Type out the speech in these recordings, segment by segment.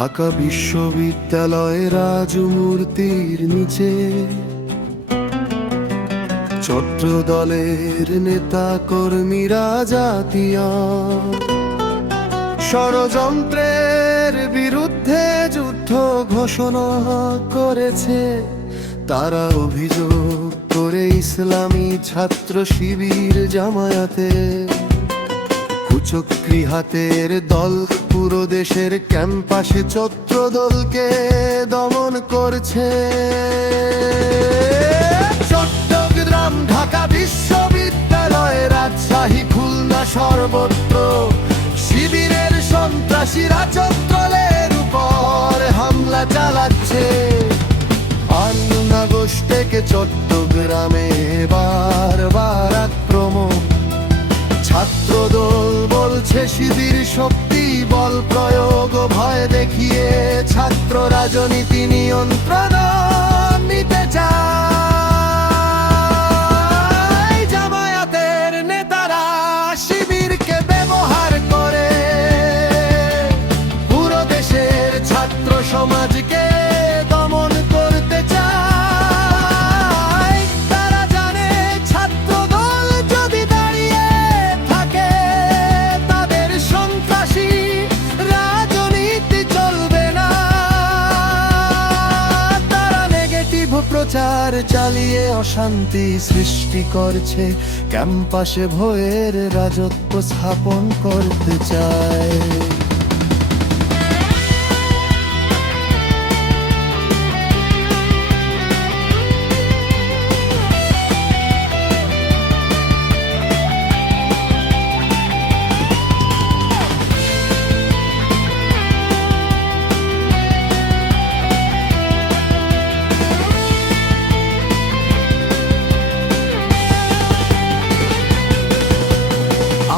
ঢাকা বিশ্ববিদ্যালয়ে রাজু মূর্তির নিচে ছাত্র দলের নেতা কর্মীরা জাতীয় ষড়যন্ত্রের বিরুদ্ধে যুদ্ধ ঘোষণা করেছে। তারা অভিযোগ করে ইসলামী ছাত্র শিবির জামায়াতে কুচক্রী হাতের দল পুরো দেশের ক্যাম্পাসে ছাত্র দলকে দমন করছে। চট্টগ্রাম, ঢাকা বিশ্ববিদ্যালয়, রাজশাহী, খুলনা সর্বত্র শিবিরের সন্ত্রাসীরা ছাত্রদের উপর হামলা চালাচ্ছে। 5 আগস্ট থেকে চট্টগ্রামে বারবার আক্রমণ। ছাত্রদল বলছে শিবির শক্তি বল প্রয়োগ ভয় দেখিয়ে ছাত্র রাজনীতি নিয়ন্ত্রণ নিতে চায়। জামায়াতের নেতারা শিবিরকে ব্যবহার করে পুরো দেশের ছাত্র সমাজকে দমন করতে চায়। তারা জানে ছাত্রদল যদি দাঁড়িয়ে থাকে তাদের সন্ত্রাসী রাজনীতি চলবে না। তারা নেগেটিভ প্রচার চালিয়ে অশান্তি সৃষ্টি করছে, ক্যাম্পাসে ভয়ের রাজত্ব স্থাপন করতে চায়।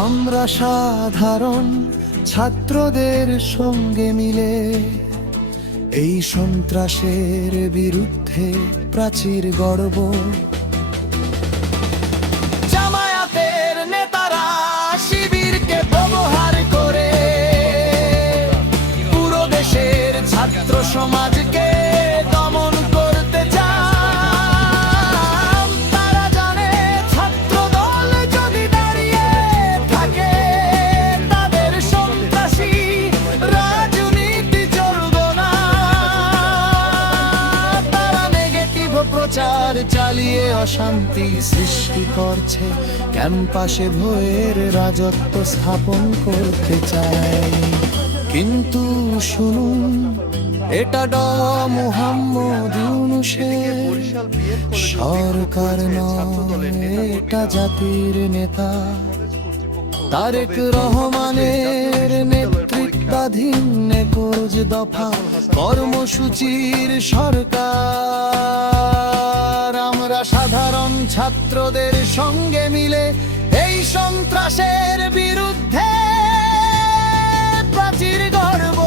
আমরা সাধারণ ছাত্রদের সঙ্গে মিলে এই সন্ত্রাসের বিরুদ্ধে প্রাচীর গড়ব। জামায়াতের নেতারা শিবিরকে ব্যবহার করে পুরো দেশের ছাত্র সমাজকে দমন করতে চায়। তারা জানে ছাত্রদল যদি দাঁড়িয়ে থাকে তাদের সন্ত্রাসী রাজনীতি চলবে না। তারা নেগেটিভ প্রচার চালিয়ে অশান্তি সৃষ্টি করছে, ক্যাম্পাসে ভয়ের রাজত্ব স্থাপন করতে চায়। কিন্তু শুনুন, এটা মুহাম্মদ ইউনূসের সরকার নয়, এটা জাতির নেতা তারেক রহমানের নেতৃত্বাধীন 21 দফা কর্মসূচির সরকার। আমরা সাধারণ ছাত্রদের সঙ্গে মিলে এই সন্ত্রাসের বিরুদ্ধে প্রাচীর গড়ব।